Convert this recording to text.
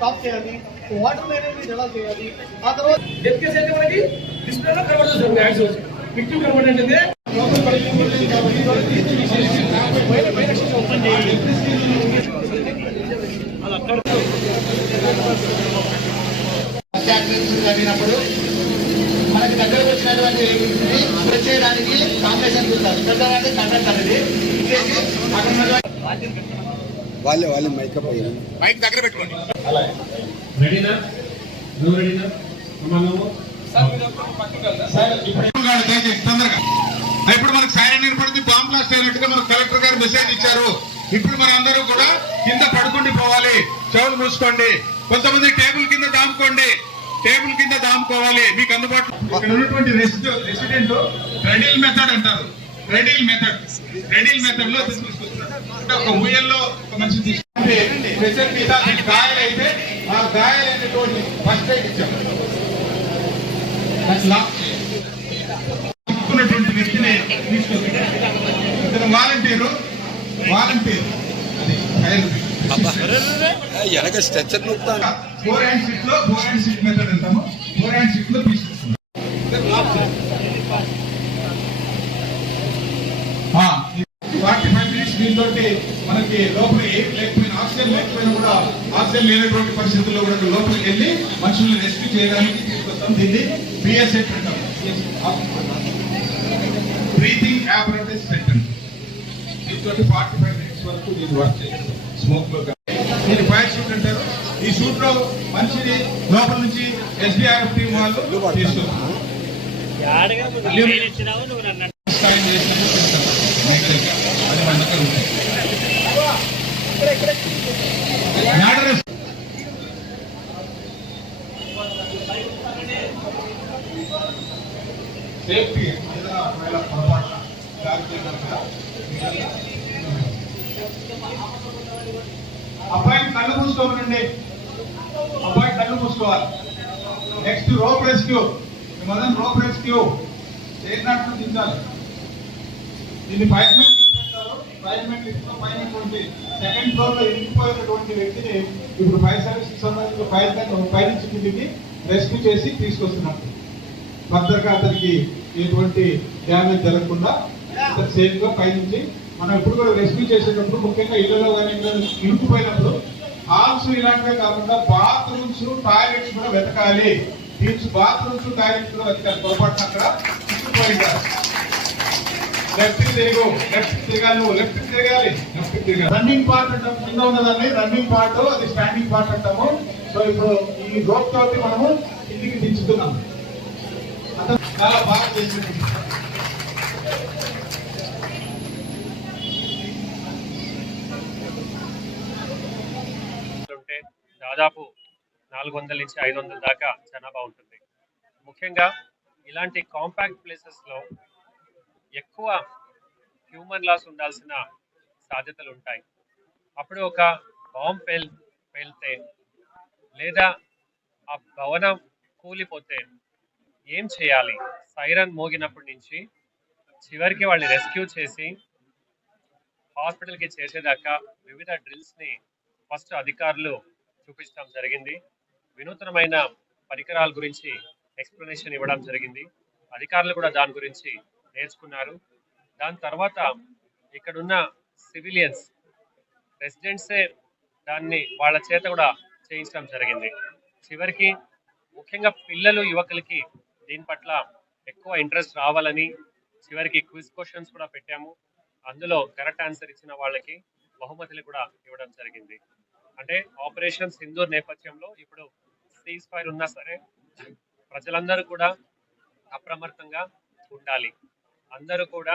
Stop చేయాలి water management ఎలా చేయాలి ఆ తర్వాత ఎత్తుకేసి అయితే మనకి డిస్ప్లేలో కనబడుతుంది సార్ యాడ్స్ వచ్చి. పంచాయతీ జరిగినప్పుడు మనకి దగ్గరకు వచ్చినటువంటి చేయడానికి కాంబినేషన్ చూస్తారు అంటే కండక్టర్ అనేది అక్కడ వాళ్ళే వాళ్ళే మైకప్ అయ్యారు. రెడీనా అమ్మా నువ్వు? సార్ ఇప్పుడు. మనకు సైరన్ ఏర్పడింది బాంబ్ బ్లాస్ట్ అయినట్టుగా మనకు కలెక్టర్ గారు మెసేజ్ ఇచ్చారు. ఇప్పుడు మన అందరూ కూడా కింద పడుకుండి పోవాలి. చెవులు మూసుకోండి. కొంతమంది టేబుల్ కింద దాముకోండి. టేబుల్ కింద దాముకోవాలి. మీకు అందుబాటులో ఇక్కడ ఉన్నటువంటి రెసిడెంట్ రెసిడెంట్ రెడీల్ మెథడ్ అంటారు. రెడీల్ మెథడ్ రెడీల్ మెథడ్లో తీసుకొస్తున్నారు ఒక ఊయల్లో ఒక మనిషి తీసుకుంటే ప్రెషర్ మీద గాయాలైతే ఆ గాయాలైనటువంటి ఫస్ట్ ఎయిడ్ ఇచ్చాం. అది లాక్ చేయాలి. చిక్కుకున్నటువంటి వ్యక్తిని తీసుకొచ్చి. ఇతను వాలంటీరు వాలంటీర్. అది ఫైర్ వెనక స్ట్రెచ్చర్ నొక్కుతాను. ఫోర్ హ్యాండ్ షీట్లో ఫోర్ హ్యాండ్ షీట్ మెథడ్ అంటాము ఫోర్ హ్యాండ్ షీట్లో తీసుకొస్తున్నాం ఫార్టీ ఫైవ్ మినిట్స్ దీంతో మనకి లోపల ఏం లేకపోయినా ఆక్సిజన్ లేకపోయినా కూడా ఆక్సిజన్ లేనటువంటి పరిస్థితుల్లో కూడా లోపలికి వెళ్ళి మనుషుల్ని రెస్క్యూ చేయడానికి తీసుకొస్తాం దీన్ని బిఎస్ఎట్ అంటాం. బ్రీతింగ్ apparatus సెంటర్ దీంతో ఫార్టీ ఫైవ్ మినిట్స్ వరకు దీన్ని వర్క్ చేయాలి స్మోక్లో దీన్ని ఫైర్ షూట్ అంటారు. ఈ షూట్లో మనిషిని లోపల నుంచి ఎస్డిఆర్ఎఫ్ టీం వాళ్ళు దగ్గర అది మన దగ్గర సేఫ్టీ ఏదైనా ఒకవేళ పొరపాటున అబ్బాయి కళ్ళు మూసుకోమనండి అబ్బాయి కళ్ళు మూసుకోవాలి. నెక్స్ట్ రోప్ రెస్క్యూ మదన్ రోప్ రెస్క్యూ చేసినట్టు దించాలి దీన్ని ఫైర్మెన్ అంటారు ఫైర్మెన్ తీసుకున్న పైన సెకండ్ ఫ్లోర్లో ఇరిగిపోయినటువంటి వ్యక్తిని ఇప్పుడు ఫైర్ సర్వీస్ సంబంధించిన ఫైర్ పై నుంచి కిందికి రెస్క్యూ చేసి తీసుకొస్తున్నారు భద్రగా అతనికి ఎటువంటి డ్యామేజ్ జరగకుండా అతను సేఫ్గా పైనుంచి మనం ఇప్పుడు కూడా రెస్క్యూ చేసేటప్పుడు ముఖ్యంగా ఇళ్ళలో కానీ ఇరుక్కుపోయినప్పుడు హాల్స్ ఇలాంటివే కాకుండా బాత్రూమ్స్ టాయిలెట్స్ కూడా వెతకాలి. దీన్స్ బాత్రూమ్స్ టాయిలెట్స్ కూడా వెతకాలి. పొరపాటున అక్కడ ఇరుక్కుపోయింటారు లెఫ్ట్ తిరుగు. లెఫ్ట్ తిరగాలి నువ్వు. లెఫ్ట్ తిరగాలి. లెఫ్ట్ తిరగాలి. రన్నింగ్ పార్ట్ అంటాం కింద ఉన్నదాన్ని రన్నింగ్ పార్ట్ అది స్టాండింగ్ పార్ట్ అంటాము. సో ఇప్పుడు ఈ రోప్ తోటి మనము కిందికి దించుతున్నాం అతను చాలా బాగా చేసినట్టు దాదాపు నాలుగు వందల నుంచి ఐదు వందల దాకా జనాభా ఉంటుంది. ముఖ్యంగా ఇలాంటి కాంపాక్ట్ ప్లేసెస్లో ఎక్కువ హ్యూమన్ లాస్ ఉండాల్సిన సాధ్యతలు ఉంటాయి. అప్పుడు ఒక బాంబ్ పేల్ పేలితే లేదా ఆ భవనం కూలిపోతే ఏం చేయాలి? సైరన్ మోగినప్పటి నుంచి చివరికి వాళ్ళని రెస్క్యూ చేసి హాస్పిటల్కి చేసేదాకా వివిధ డ్రిల్స్ని ఫస్ట్ అధికారులు చూపించడం జరిగింది. వినూతనమైన పరికరాల గురించి ఎక్స్ప్లెనేషన్ ఇవ్వడం జరిగింది. అధికారులు కూడా దాని గురించి నేర్చుకున్నారు. దాని తర్వాత ఇక్కడున్న సివిలియన్స్ రెసిడెంట్సే దాన్ని వాళ్ళ చేత కూడా చేయించడం జరిగింది. చివరికి ముఖ్యంగా పిల్లలు యువకులకి దీని పట్ల ఎక్కువ ఇంట్రెస్ట్ రావాలని చివరికి క్విజ్ క్వశ్చన్స్ కూడా పెట్టాము. అందులో కరెక్ట్ ఆన్సర్ ఇచ్చిన వాళ్ళకి బహుమతులు కూడా ఇవ్వడం జరిగింది. అంటే ఆపరేషన్ సింధూర్ నేపథ్యంలో ఇప్పుడు సీజ్ ఫైర్ ఉన్నా సరే ప్రజలందరూ కూడా అప్రమత్తంగా ఉండాలి. అందరూ కూడా